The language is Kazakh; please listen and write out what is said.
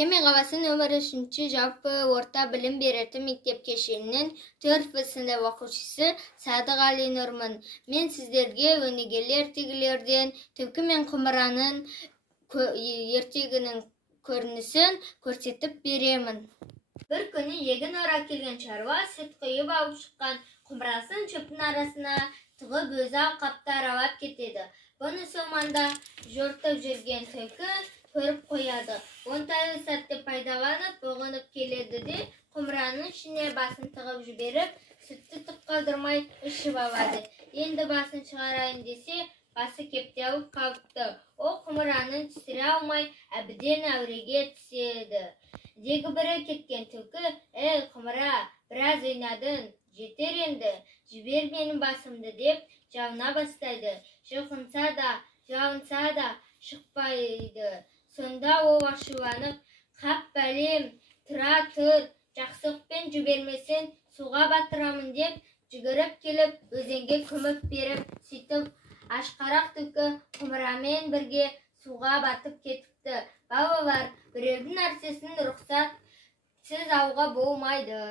Kemen Gavası nömrü 3 Жалпы орта білім беретін мектеп кешенінің 4 сынып оқушысы Садық Али Нұрмын. Мен сіздерге өнегелер тегілерден түлкі мен құмыраның ертегінің көрінісін көрсетіп беремін. Bir күні егін ора келген шаруа сүт құйып алып шыққан құмырасын шөптің арасына тығып өзі алқапты аралап кетеді. Бұны соманда жортып жүрген түлкі көріп қояды. Онтайлы сәтті пайдаланып, бұғынып келеді де, құмыраның ішіне басын тығып жіберіп, сүтті түк қалдырмай ішіп алады. Енді басын шығарайын десе, басы кептеліп қалыпты. Ол құмыраның түсіре алмай, әбден әуреге түседі. Дегі бірі кеткен түлкі, «Ей, құмыра, біраз ойнадың, жетер енді, жібер менің басымды» деп жалына бастайды. Жұлқынса да шықпайды. Сонда ол ашуланып, «Қап бәлем, тұра тұр, жақсылықпен жібермесен суға батырамын» деп жүгіріп келіп, өзенге көміп беріп, сөйтіп ашқарақ түлкі құмырамен бірге суға батып кетіпті. Балалар, біреудің нәрсесін рұқсатсыз алуға болмайды.